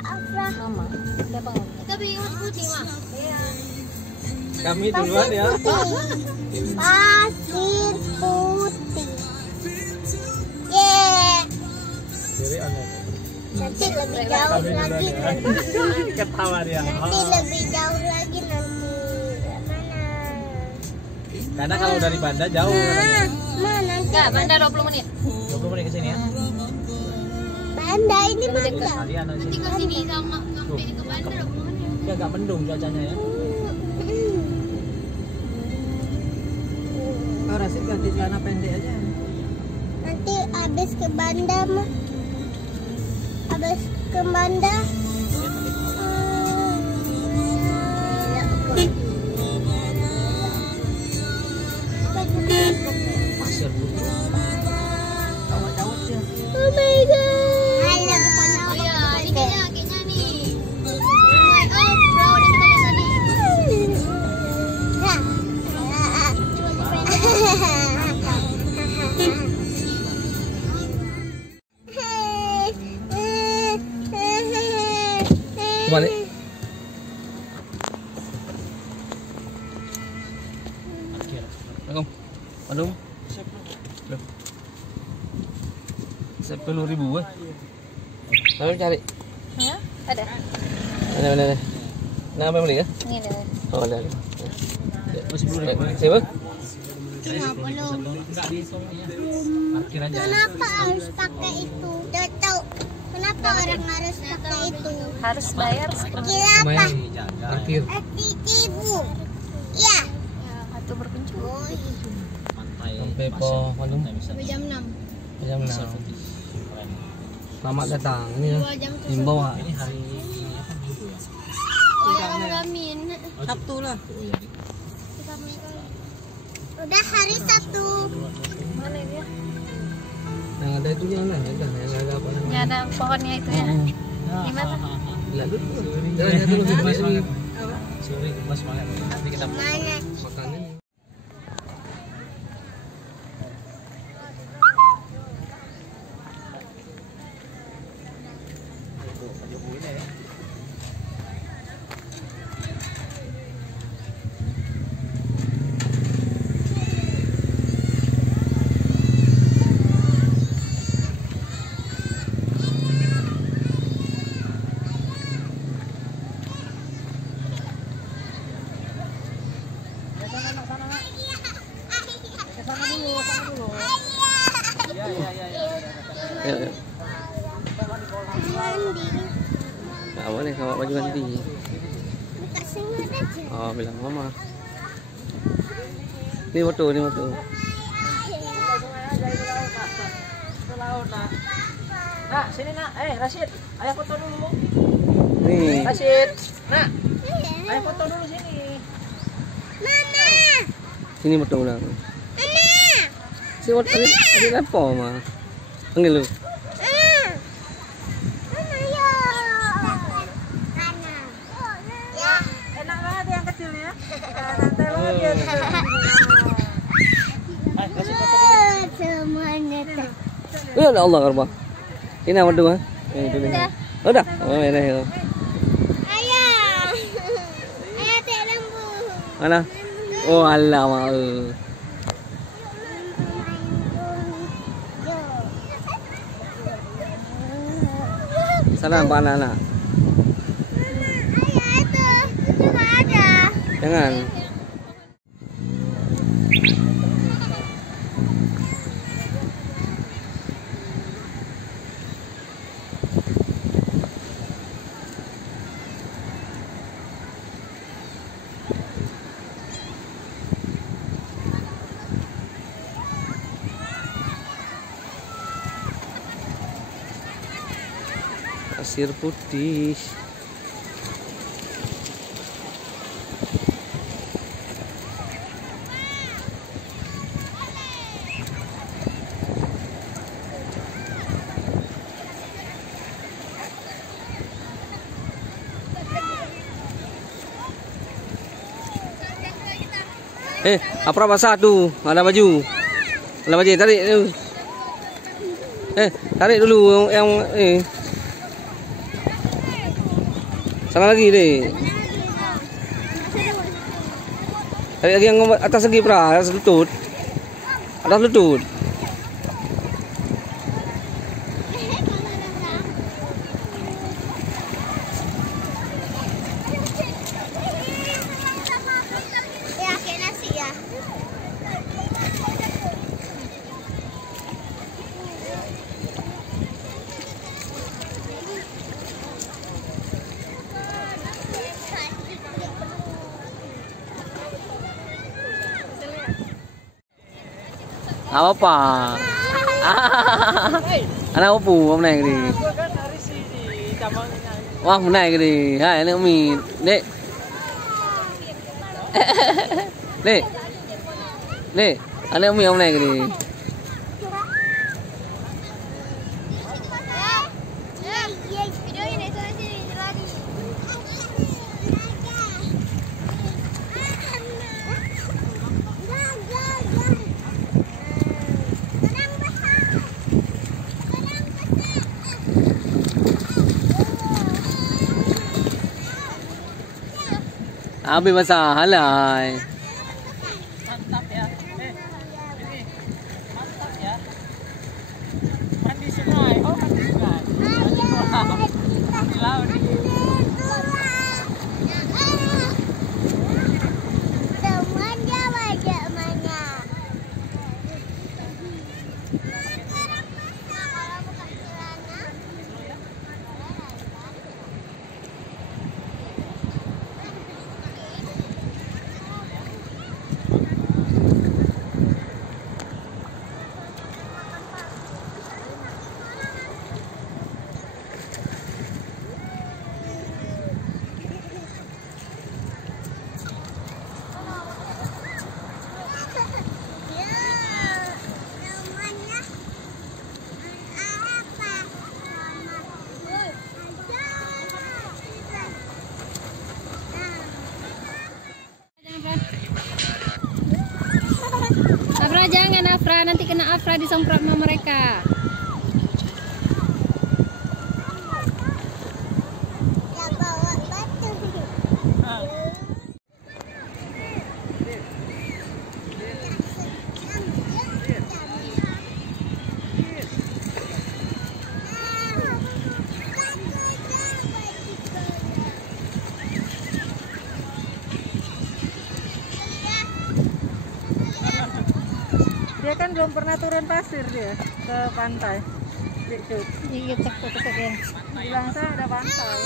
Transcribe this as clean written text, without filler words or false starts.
Afra. Mama. Siapa ngomong? Kita bikin putih, Mak. Iya. Kami duluan ya. Pasir putih. Yeay. Jadi aneh. Nanti lebih jauh lagi. Ketawa dia. Nanti lebih jauh lagi nanti. Mana? Karena kalau dari Banda jauh katanya. Mana? Enggak, Banda 20 menit. 20 menit ke sini ya. Banda ini mana? Kalian Nanti ke sini sama sampai ke Banda 20 menit. Ya agak mendung cuacanya ya. Oh, Rasid ganti celana pendek aja. Nanti habis ke Banda mah. Habis ke Banda. Pasir putih. Cawat-cawat ya. Oh my god. Halo. Oh ya, ini kayaknya nih. Oh, bro, udah kita lihat tadi. Balik. Assalamualaikum. Aduh. 10.000 weh. Lalu cari. Ya, ada. Ada. Nah, apa yang beli ya? Ini ada. Oh, ada. 10.000. Siapa? 50. Parkir aja. Kenapa harus pakai itu? Tahu. Kenapa orang harus pakai itu? Harus bayar 10.000. Kira apa? Parkir. 10.000. Iya. Atau berkunjung. Oh, Sampai po Bandung jam 6. jam 6. Selamat datang. Ini ya. 2 jam tuh. Himbau. Ini hari apa minggu ya? Oh, ya, Ramin. Sabtu lah. Udah hari Sabtu. Mana dia? Yang ada itu yang mana? Yang ada apa namanya? Ya ada pohonnya itu ya. Gimana? Lihat dulu. Jalan dulu Mas sini. banget. Sore mas banget. Nanti kita Mana? Makannya. Ya. Mandi. Nggak boleh kalau baju ganti. Buka selimut aja. Oh, bilang mama. Ini motor, ini motor. Nak, sini nak. Rashid, ayah foto dulu. Nih. Rashid, nak. Ayah foto dulu sini. Mama. Sini motor ulang. Mama. Si motor ada apa mah? Panggil lu. Mama yo. Mana? Ya. Enak banget yang kecil ya. Santai banget ya. Kasih foto dulu. Semuanya tak. Ya Allah karba. Ini nama dua. Itu nih. Udah. Oh, ini ya. Ayah. Ayah tak lembu. Mana? Oh, Allah mau. Sana apa anak-anak? Ayah itu juga ada. Jangan. Pasir putih. Apa basah tuh? Ada baju. Ada baju, tarik dulu. Tarik dulu yang Sana lagi deh. Lagi yang atas lagi pra, atas lutut. Atas lutut. Ya, kayak nasi ya. Apa? Anak apa menang ni? Gua kan hari sini cabangnya. Wah menang ni. Hai ni Umi. Dek. Dek. Dek. Anak Umi menang ni. Videoin itu sini lagi. Abi masa halai. Mantap ya. Ini mantap ya. Mandi sungai. Oh, mandi sungai. Mandi kolam. Mandi laut nih. Afra jangan Afra, nanti kena Afra disemprot sama mereka. Dia kan belum pernah turun pasir dia ke pantai. Dik Cut. Iya, cek ya. Bilang saya ada pantai.